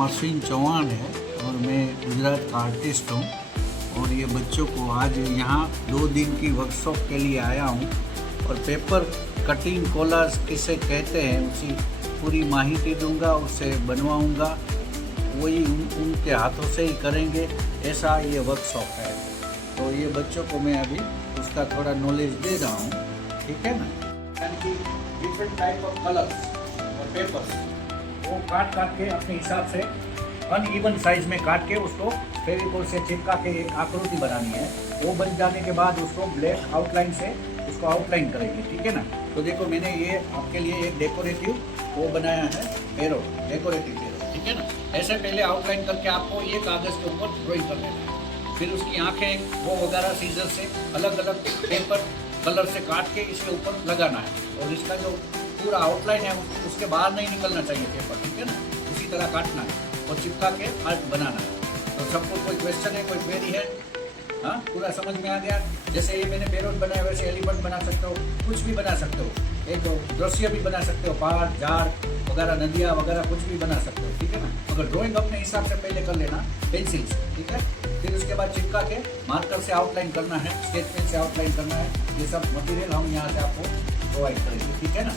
नाम अश्विन चौहान है और मैं गुजरात का आर्टिस्ट हूँ। और ये बच्चों को आज यहाँ 2 दिन की वर्कशॉप के लिए आया हूँ और पेपर कटिंग कोलाज किसे कहते हैं उसकी पूरी माहिती दूंगा, उससे बनवाऊंगा, वही उनके हाथों से ही करेंगे, ऐसा ये वर्कशॉप है। तो ये बच्चों को मैं अभी उसका थोड़ा नॉलेज दे रहा हूँ, ठीक है ना। यानी कि डिफरेंट टाइप ऑफ कलर्स और पेपर्स वो काट के अपने हिसाब से अनइवन साइज में काट के उसको फेविकोल से चिपका के एक आकृति बनानी है। वो बन जाने के बाद उसको ब्लैक आउटलाइन से उसको आउटलाइन करेंगे, ठीक है ना। तो देखो मैंने ये आपके लिए एक डेकोरेटिव वो बनाया है एरो, डेकोरेटिव एरो, ठीक है ना। ऐसे पहले आउटलाइन करके आपको ये कागज़ के ऊपर ड्राइंग कर लेना है, फिर उसकी आँखें वो वगैरह सीजर से अलग अलग पेपर कलर से काट के इसके ऊपर लगाना है। और इसका जो पूरा आउटलाइन है उसके बाहर नहीं निकलना चाहिए पेपर, ठीक है ना। उसी तरह काटना है और चिपका के आर्ट बनाना है। तो सबको कोई क्वेश्चन है, कोई क्वेरी है? हाँ, पूरा समझ में आ गया। जैसे ये मैंने पैरोट बनाया वैसे एलिफेंट बना सकते हो, कुछ भी बना सकते हो, एक दृश्य भी बना सकते हो, पहाड़ झाड़ वगैरह नदियाँ वगैरह कुछ भी बना सकते हो, ठीक है ना। अगर ड्राइंग अपने हिसाब से पहले कर लेना पेंसिल से, ठीक है। फिर उसके बाद चिपका के मार्कर से आउटलाइन करना है, स्केच पेन से आउटलाइन करना है। ये सब मटेरियल हम यहाँ से आपको प्रोवाइड करेंगे, ठीक है ना।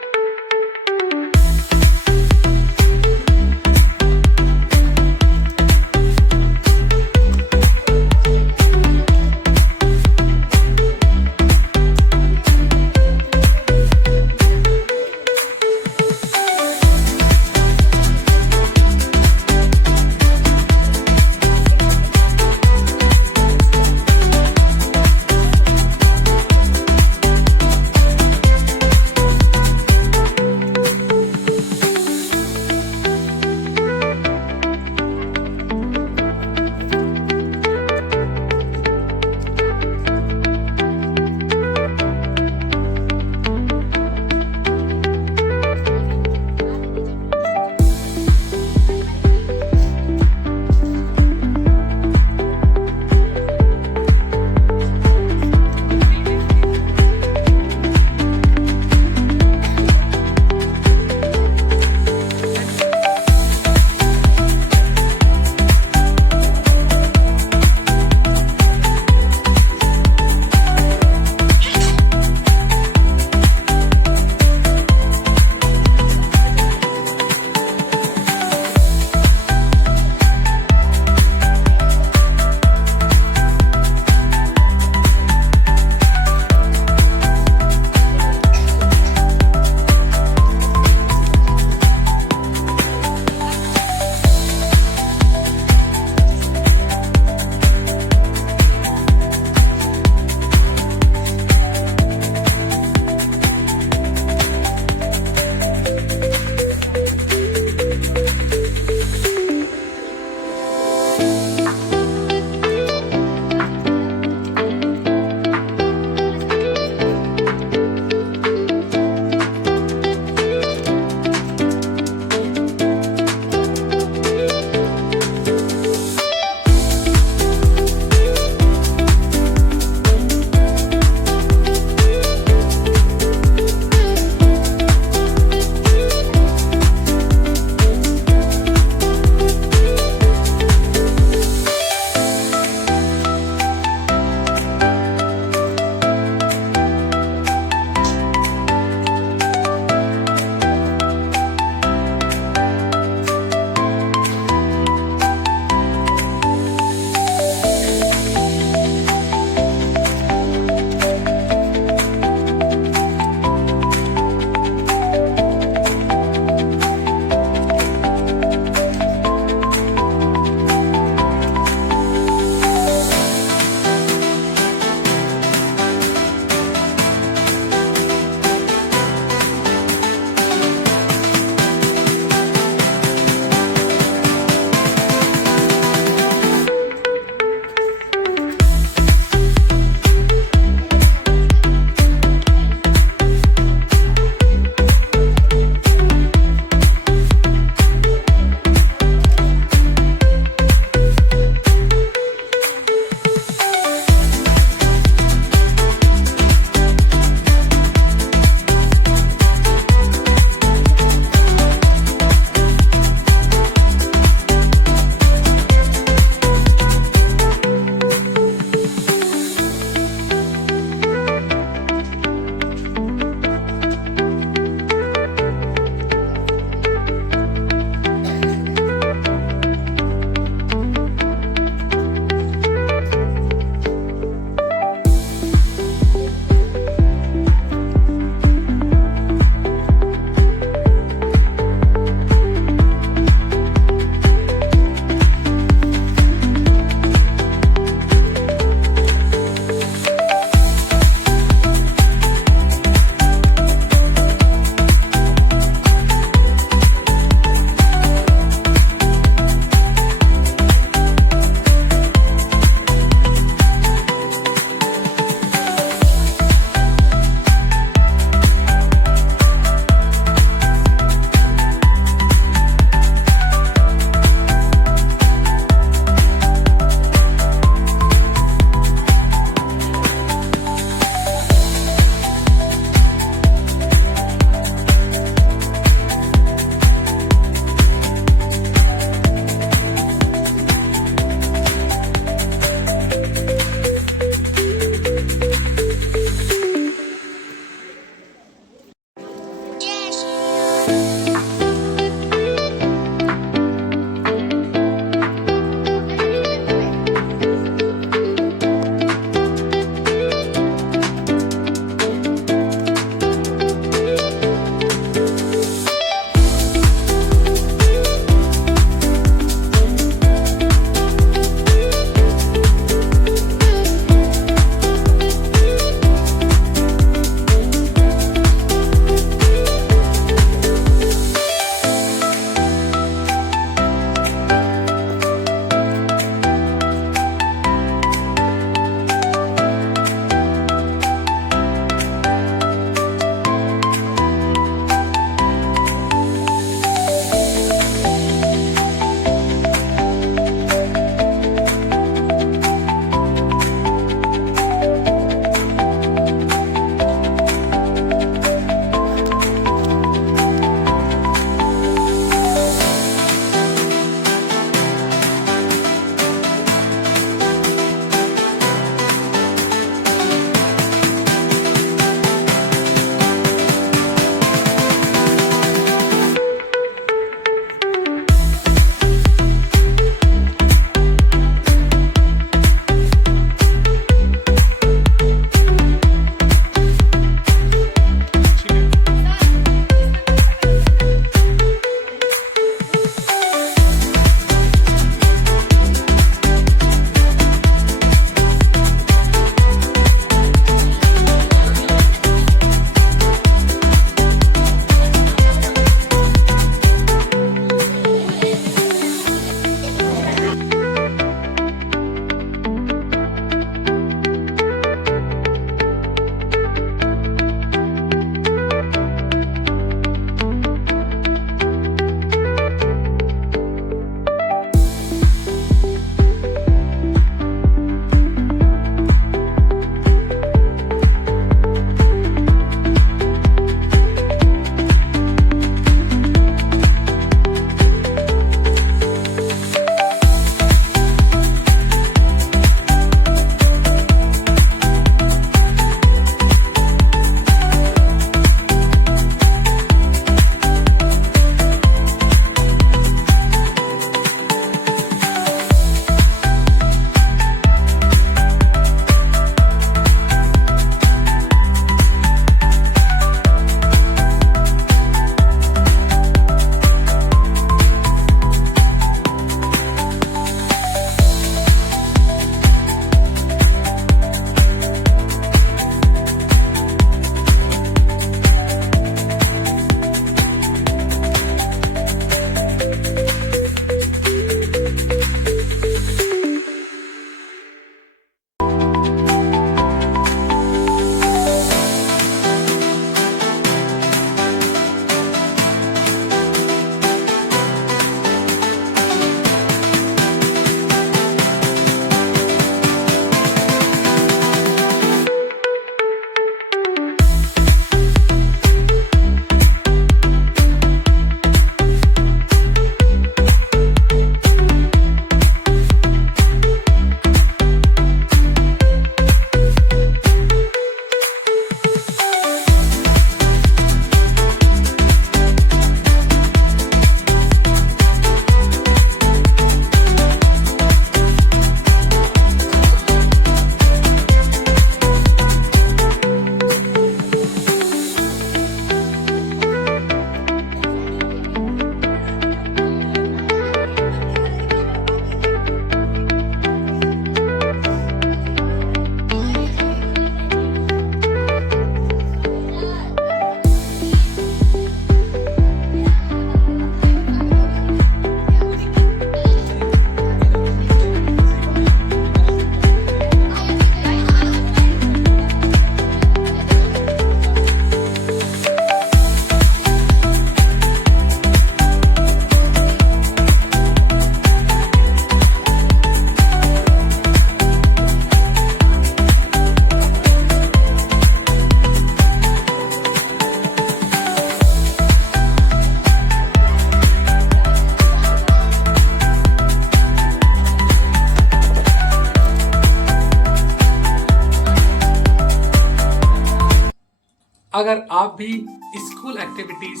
अगर आप भी स्कूल एक्टिविटीज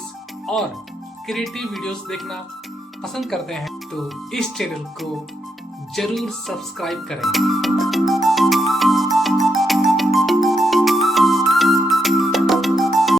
और क्रिएटिव वीडियोस देखना पसंद करते हैं तो इस चैनल को जरूर सब्सक्राइब करें।